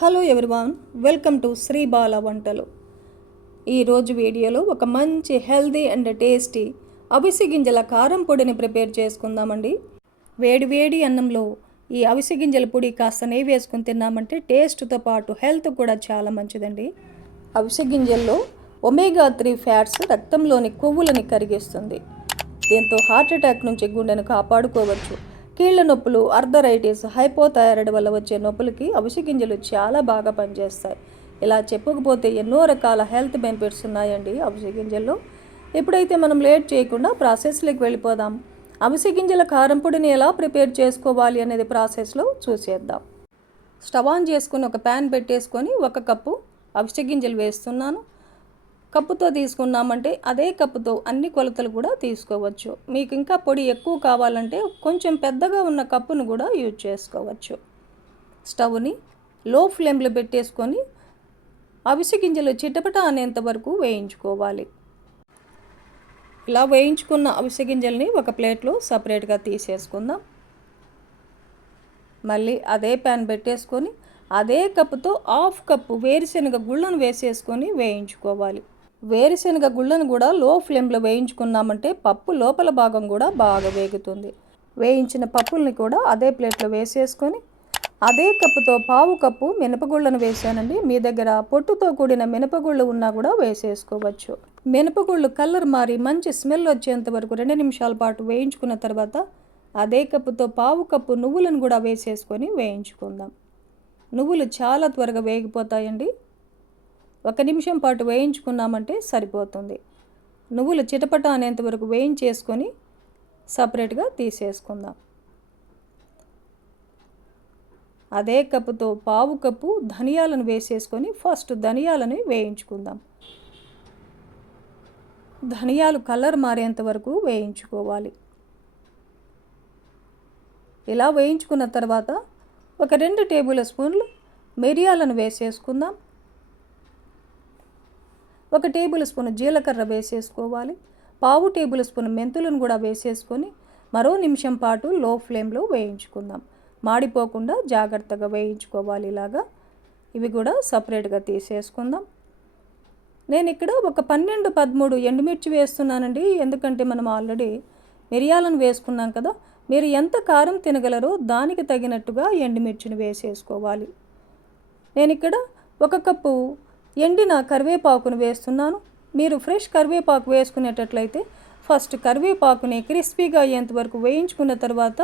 Hello everyone welcome to Sri Bala వంటలు. ఈరోజు వీడియోలో ఒక మంచి హెల్దీ అండ్ టేస్టీ అవిసె గింజల కారం పొడిని ప్రిపేర్ చేసుకుందామండి. వేడి వేడి అన్నంలో ఈ అవిసె గింజల పొడి కాస్త నెయ్యి వేసుకుని తిన్నామంటే టేస్ట్తో పాటు హెల్త్ కూడా చాలా మంచిదండి. అవిసె గింజల్లో ఒమేగా త్రీ ఫ్యాట్స్ రక్తంలోని కొవ్వులని కరిగిస్తుంది. దీంతో హార్ట్ అటాక్ నుంచి గుండెను కాపాడుకోవచ్చు. కీళ్ళ నొప్పులు అర్థరైటిస్ హైపోథైరాయిడ్ వల్ల వచ్చే నొప్పులకి అవిసె గింజలు చాలా బాగా పనిచేస్తాయి. ఇలా చెప్పకపోతే ఎన్నో రకాల హెల్త్ బెనిఫిట్స్ ఉన్నాయండి అవిసె గింజల్లో. ఎప్పుడైతే మనం లేట్ చేయకుండా ప్రాసెస్లోకి వెళ్ళిపోదాం అవిసె గింజల కారం పొడిని ఎలా ప్రిపేర్ చేసుకోవాలి అనేది ప్రాసెస్లో చూసేద్దాం. స్టవ్ ఆన్ చేసుకుని ఒక ప్యాన్ పెట్టేసుకొని ఒక కప్పు అవిసె గింజలు వేస్తున్నాను. కప్పుతో తీసుకున్నామంటే అదే కప్పుతో అన్ని కొలతలు కూడా తీసుకోవచ్చు. మీకు ఇంకా పొడి ఎక్కువ కావాలంటే కొంచెం పెద్దగా ఉన్న కప్పును కూడా యూజ్ చేసుకోవచ్చు. స్టవ్ని లో ఫ్లేమ్లో పెట్టేసుకొని అవిసె గింజలు చిటపట అనేంత వరకు వేయించుకోవాలి. ఇలా వేయించుకున్న అవిసె గింజల్ని ఒక ప్లేట్లో సపరేట్గా తీసేసుకుందాం. మళ్ళీ అదే ప్యాన్ పెట్టేసుకొని అదే కప్పుతో హాఫ్ కప్పు వేరుశనగ గుళ్ళను వేసేసుకొని వేయించుకోవాలి. వేరుశనగ గుళ్ళను కూడా లో ఫ్లేమ్లో వేయించుకున్నామంటే పప్పు లోపల భాగం కూడా బాగా వేగుతుంది. వేయించిన పప్పుల్ని కూడా అదే ప్లేట్లో వేసేసుకొని అదే కప్పుతో పావు కప్పు మినపగుళ్ళను వేసానండి. మీ దగ్గర పొట్టుతో కూడిన మినపగుళ్ళు ఉన్నా కూడా వేసేసుకోవచ్చు. మినపగుళ్ళు కలర్ మారి మంచి స్మెల్ వచ్చేంత వరకు రెండు నిమిషాల పాటు వేయించుకున్న తర్వాత అదే కప్పుతో పావు కప్పు నువ్వులను కూడా వేసేసుకొని వేయించుకుందాం. నువ్వులు చాలా త్వరగా వేగిపోతాయండి. ఒక నిమిషం పాటు వేయించుకున్నామంటే సరిపోతుంది. నువ్వులు చిటపట అనేంత వరకు వేయించేసుకొని సపరేట్గా తీసేసుకుందాం. అదే కప్పుతో పావు కప్పు ధనియాలను వేసేసుకొని ఫస్ట్ ధనియాలను వేయించుకుందాం. ధనియాలు కలర్ మారేంత వరకు వేయించుకోవాలి. ఇలా వేయించుకున్న తర్వాత ఒక రెండు టేబుల్ స్పూన్లు మిరియాలను వేసేసుకుందాం. ఒక టేబుల్ స్పూన్ జీలకర్ర వేసేసుకోవాలి. పావు టేబుల్ స్పూన్ మెంతులను కూడా వేసేసుకొని మరో నిమిషం పాటు లో ఫ్లేమ్లో వేయించుకుందాం. మాడిపోకుండా జాగ్రత్తగా వేయించుకోవాలి ఇలాగా. ఇవి కూడా సపరేట్గా తీసేసుకుందాం. నేను ఇక్కడ ఒక పన్నెండు పదమూడు ఎండుమిర్చి వేస్తున్నానండి. ఎందుకంటే మనం ఆల్రెడీ మిరియాలను వేసుకున్నాం కదా. మీరు ఎంత కారం తినగలరో దానికి తగినట్టుగా ఎండుమిర్చిని వేసేసుకోవాలి. నేను ఇక్కడ ఒక కప్పు ఎండిన కరివేపాకును వేస్తున్నాను. మీరు ఫ్రెష్ కరివేపాకు వేసుకునేటట్లయితే ఫస్ట్ కరివేపాకుని క్రిస్పీగా అయ్యేంత వరకు వేయించుకున్న తర్వాత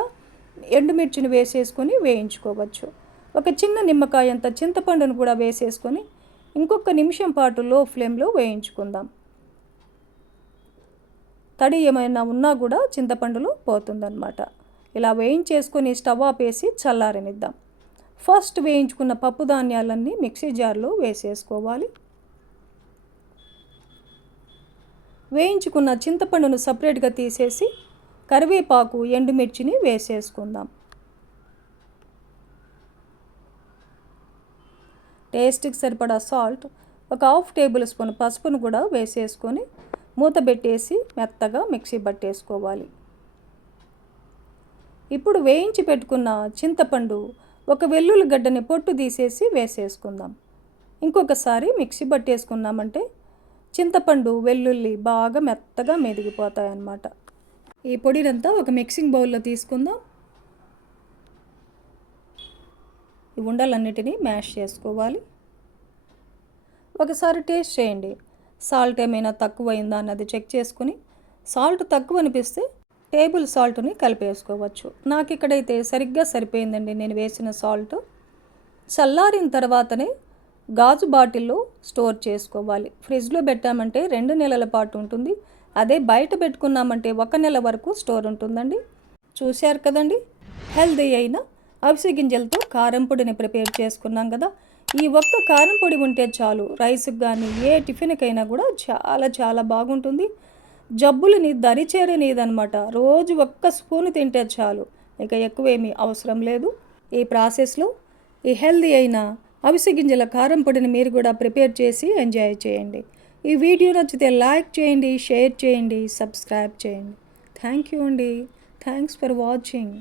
ఎండుమిర్చిని వేసేసుకొని వేయించుకోవచ్చు. ఒక చిన్న నిమ్మకాయ అంత చింతపండును కూడా వేసేసుకొని ఇంకొక నిమిషం పాటు లో ఫ్లేమ్లో వేయించుకుందాం. తడి ఏమైనా ఉన్నా కూడా చింతపండులో పోతుందన్నమాట. ఇలా వేయించేసుకొని స్టవ్ ఆపేసి చల్లారనిద్దాం. ఫస్ట్ వేయించుకున్న పప్పు ధాన్యాలన్నీ మిక్సీ జార్లో వేసేసుకోవాలి. వేయించుకున్న చింతపండును సపరేట్గా తీసేసి కరివేపాకు ఎండుమిర్చిని వేసేసుకుందాం. టేస్ట్కి సరిపడా సాల్ట్ ఒక హాఫ్ టేబుల్ స్పూన్ పసుపును కూడా వేసేసుకొని మూత పెట్టేసి మెత్తగా మిక్సీ పట్టేసుకోవాలి. ఇప్పుడు వేయించి పెట్టుకున్న చింతపండు ఒక వెల్లుల్లి గడ్డని పొట్టు తీసేసి వేసేసుకుందాం. ఇంకొకసారి మిక్సీ పట్టేసుకున్నామంటే చింతపండు వెల్లుల్లి బాగా మెత్తగా మెదిగిపోతాయి అన్నమాట ఈ పొడినంతా ఒక మిక్సింగ్ బౌల్లో తీసుకుందాం. ఈ ఉండలన్నిటినీ మ్యాష్ చేసుకోవాలి. ఒకసారి టేస్ట్ చేయండి. సాల్ట్ ఏమైనా తక్కువైందా అన్నది చెక్ చేసుకుని సాల్ట్ తక్కువ అనిపిస్తే టేబుల్ సాల్ట్ని కలిపేసుకోవచ్చు. నాకు ఇక్కడైతే సరిగ్గా సరిపోయిందండి. నేను వేసిన సాల్ట్ చల్లారిన తర్వాతనే గాజు బాటిల్లో స్టోర్ చేసుకోవాలి. ఫ్రిడ్జ్లో పెట్టామంటే రెండు నెలల పాటు ఉంటుంది. అదే బయట పెట్టుకున్నామంటే ఒక నెల వరకు స్టోర్ ఉంటుందండి. చూశారు కదండి? హెల్దీ అయిన అవిసె గింజలతో కారం పొడిని ప్రిపేర్ చేసుకున్నాం కదా. ఈ ఒక్క కారం పొడి ఉంటే చాలు రైస్కి కానీ ఏ టిఫిన్కైనా కూడా చాలా చాలా బాగుంటుంది. జబ్బులని దరిచేరనీదనమాట. రోజు ఒక్క స్పూన్ తింటే చాలు. ఇక ఎక్కువేమీ అవసరం లేదు. ఈ ప్రాసెస్లో ఈ హెల్దీ అయిన అవిసె గింజల కారం పొడిని మీరు కూడా ప్రిపేర్ చేసి ఎంజాయ్ చేయండి. ఈ వీడియో నచ్చితే లైక్ చేయండి షేర్ చేయండి సబ్స్క్రైబ్ చేయండి. థ్యాంక్ యూ అండి. Thanks for watching.